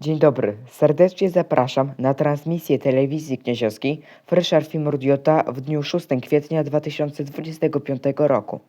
Dzień dobry, serdecznie zapraszam na transmisję telewizji knieziowskiej Fresher Murdiota w dniu 6 kwietnia 2025 roku.